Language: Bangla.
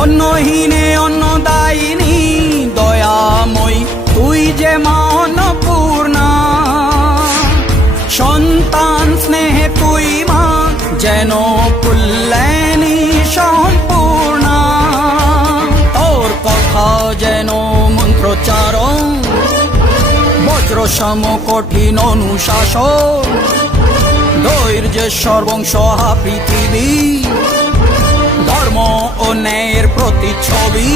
অন্নহীনে অন্নদায়িনী দয়াময়ী তুই যে মা অন্নপূর্ণা। সন্তান স্নেহে তুই মা যেন কল্যাণী সম্পূর্ণা। তোর কথা যেন মন্ত্রোচ্চারণ, বজ্র সম কঠিন অনুশাসন। ধৈর্যের সর্বংসহা পৃথিবী, ধর্ম ও ন্যায়ের প্রতিচ্ছবি।